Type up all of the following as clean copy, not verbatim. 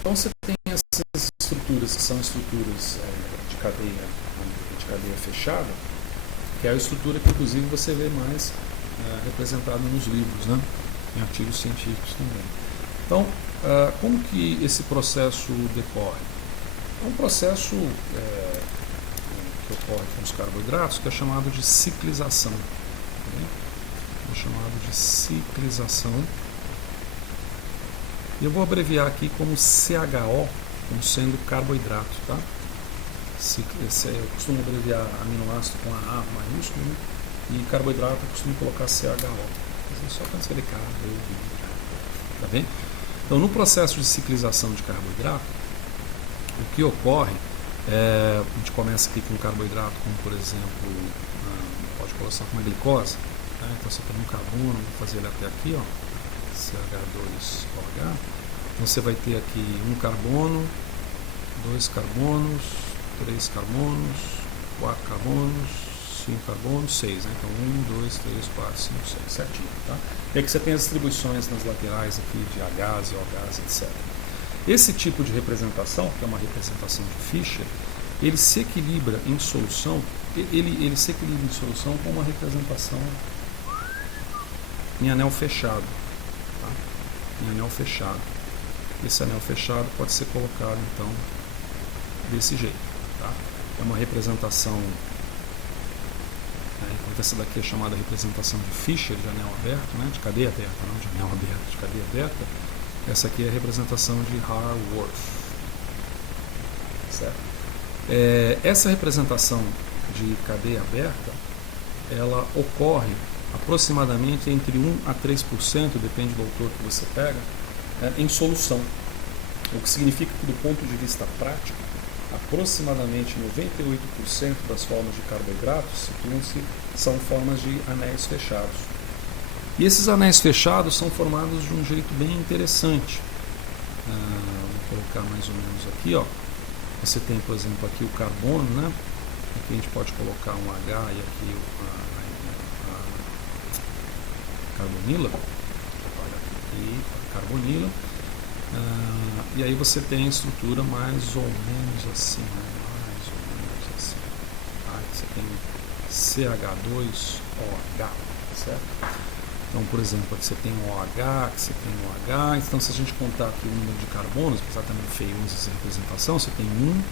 Então você tem essas estruturas que são estruturas de cadeia fechada, que é a estrutura que inclusive você vê mais representada nos livros, né? Em artigos científicos também. Então, como que esse processo decorre? É um processo que ocorre com os carboidratos que é chamado de ciclização. Né? É chamado de ciclização. E eu vou abreviar aqui como CHO, como sendo carboidrato, tá? Eu costumo abreviar aminoácido com A maiúsculo, né? E carboidrato eu costumo colocar CHO. Mas é só para escrever tá bem? Então, no processo de ciclização de carboidrato, o que ocorre a gente começa aqui com um carboidrato, como por exemplo, pode colocar uma glicose, né? Então você tem um carbono, vou fazer ele até aqui, ó, CH2OH. Então você vai ter aqui um carbono, 2 carbonos, 3 carbonos, 4 carbonos, 5 carbonos, 6, né? Então 1, 2, 3, 4, 5, 6, certinho, tá? E aqui você tem as distribuições nas laterais aqui de Hs, OHs, etc. Esse tipo de representação, que é uma representação de Fischer, ele se equilibra em solução, ele se equilibra em solução com uma representação em anel fechado. Tá? Em anel fechado. Esse anel fechado pode ser colocado, então, desse jeito. Tá? É uma representação, enquanto essa daqui é chamada representação de Fischer, de anel aberto, né? De cadeia aberta, não de anel aberto, de cadeia aberta. Essa aqui é a representação de Haworth. Certo? Essa representação de cadeia aberta, ela ocorre aproximadamente entre 1 a 3%, depende do autor que você pega, em solução. O que significa que, do ponto de vista prático, aproximadamente 98% das formas de carboidratos são formas de anéis fechados. E esses anéis fechados são formados de um jeito bem interessante. Vou colocar mais ou menos aqui, ó. Você tem, por exemplo, aqui o carbono, né? Aqui a gente pode colocar um H e aqui a carbonila. Olha aqui, a carbonila. E aí você tem a estrutura mais ou menos assim, né? Mais ou menos assim. Tá? Você tem CH2OH, certo? Então, por exemplo, aqui você tem o OH, aqui você tem o H. Então, se a gente contar aqui o número de carbonos, apesar também feio essa representação, você tem 1,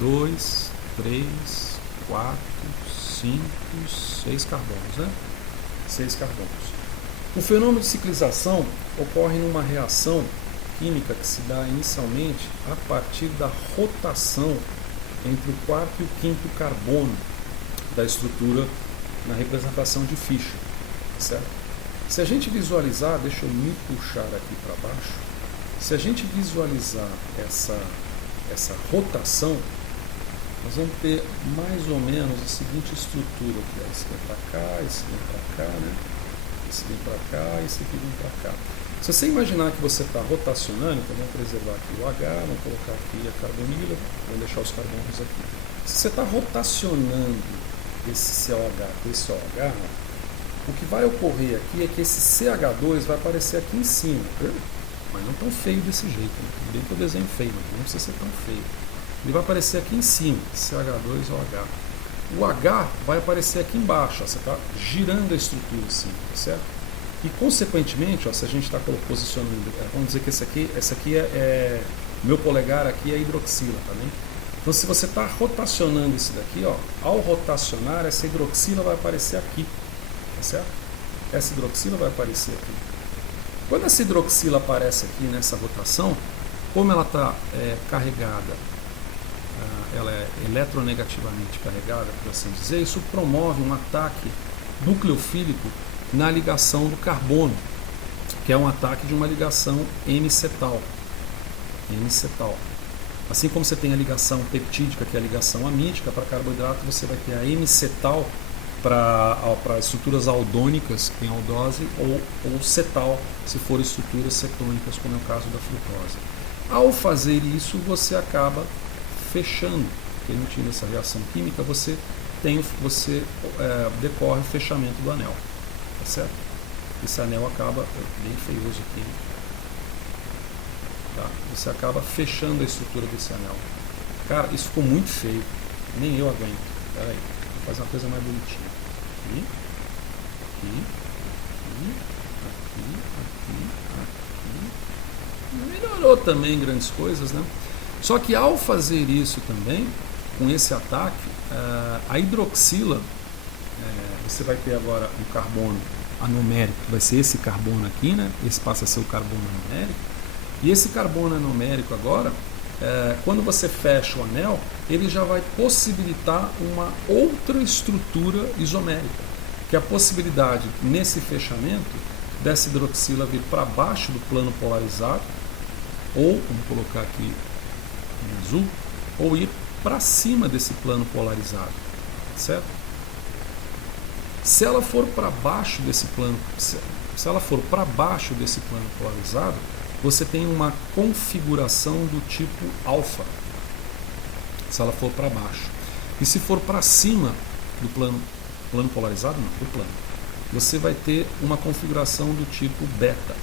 2, 3, 4, 5, 6 carbonos, né? 6 carbonos. O fenômeno de ciclização ocorre numa reação química que se dá inicialmente a partir da rotação entre o quarto e o quinto carbono da estrutura na representação de Fischer, certo? Se a gente visualizar, deixa eu me puxar aqui para baixo, se a gente visualizar essa rotação, nós vamos ter mais ou menos a seguinte estrutura aqui, ó. Esse vem para cá, esse vem para cá, né? Esse vem para cá, esse aqui vem para cá. Se você imaginar que você está rotacionando, então vamos preservar aqui o H, vamos colocar aqui a carbonila, vamos deixar os carbonos aqui. Se você está rotacionando esse COH com esse OH, o que vai ocorrer aqui é que esse CH2 vai aparecer aqui em cima, mas não tão feio desse jeito, né? Bem que o desenho feio, mas não precisa ser tão feio. Ele vai aparecer aqui em cima, CH2OH. O H vai aparecer aqui embaixo, ó, você está girando a estrutura assim, tá certo? E consequentemente, ó, se a gente está posicionando, vamos dizer que esse aqui meu polegar aqui é hidroxila, tá bem? Então, se você está rotacionando isso daqui, ó, ao rotacionar, essa hidroxila vai aparecer aqui. Certo? Essa hidroxila vai aparecer aqui. Quando essa hidroxila aparece aqui nessa rotação, como ela está carregada, ela é eletronegativamente carregada, por assim dizer, isso promove um ataque nucleofílico na ligação do carbono, que é um ataque de uma ligação N-cetal. N-cetal. Assim como você tem a ligação peptídica, que é a ligação amídica, para carboidrato você vai ter a N-cetal para estruturas aldônicas, que tem aldose, ou cetal, se for estruturas cetônicas, como é o caso da frutose. Ao fazer isso, você acaba fechando, permitindo essa reação química, você decorre o fechamento do anel. Tá certo? Esse anel acaba bem feioso aqui. Tá? você acaba fechando a estrutura desse anel. Cara, isso ficou muito feio. Nem eu aguento. Pera aí, vou fazer uma coisa mais bonitinha. Aqui, aqui. Melhorou também grandes coisas, né? Só que ao fazer isso também, com esse ataque, a hidroxila, você vai ter agora um carbono anomérico, vai ser esse carbono aqui, né? Esse passa a ser o carbono anomérico. E esse carbono anomérico agora, quando você fecha o anel, ele já vai possibilitar uma outra estrutura isomérica, que é a possibilidade, nesse fechamento, dessa hidroxila vir para baixo do plano polarizado, ou, vamos colocar aqui em azul, ou ir para cima desse plano polarizado, certo? Se ela for para baixo desse plano, se ela for para baixo desse plano polarizado, você tem uma configuração do tipo alfa. Se ela for para baixo. E se for para cima do plano polarizado, não, do plano, você vai ter uma configuração do tipo beta.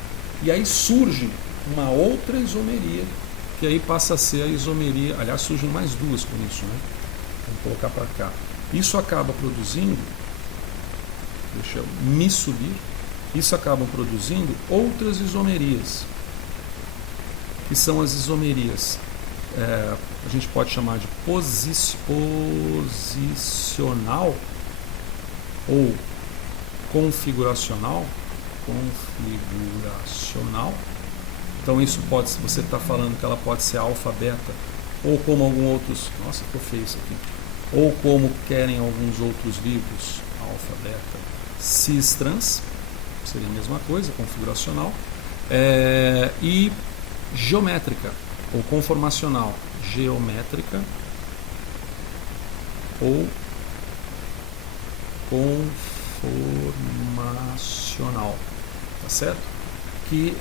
E aí surge uma outra isomeria, que aí passa a ser a isomeria, aliás, surgem mais duas com isso, né? Vamos colocar para cá. Isso acaba produzindo, deixa eu me subir, isso acaba produzindo outras isomerias, que são as isomerias, a gente pode chamar de posicional ou configuracional. Então isso pode, você está falando que ela pode ser alfa, beta, ou como alguns outros, nossa, ficou feio isso aqui, ou como querem alguns outros livros, alfa, beta, cis, trans, seria a mesma coisa, configuracional, e geométrica, ou conformacional, geométrica, ou conformacional, tá certo? Que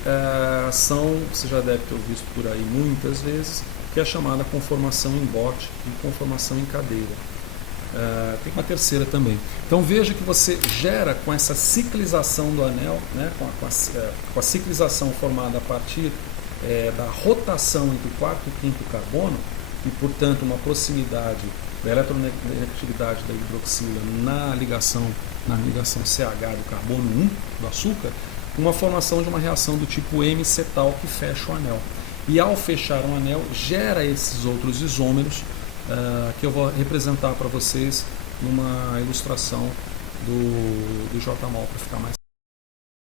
você já deve ter visto por aí muitas vezes, que é a chamada conformação em bote e conformação em cadeira. Tem uma terceira também. Então veja que você gera com essa ciclização do anel, né, com a ciclização formada a partir da rotação entre o quarto e quinto carbono, e portanto uma proximidade da eletronegatividade da hidroxila na ligação CH do carbono 1 do açúcar, uma formação de uma reação do tipo M-cetal que fecha o anel. E ao fechar um anel, gera esses outros isômeros que eu vou representar para vocês numa ilustração do J-mol para ficar mais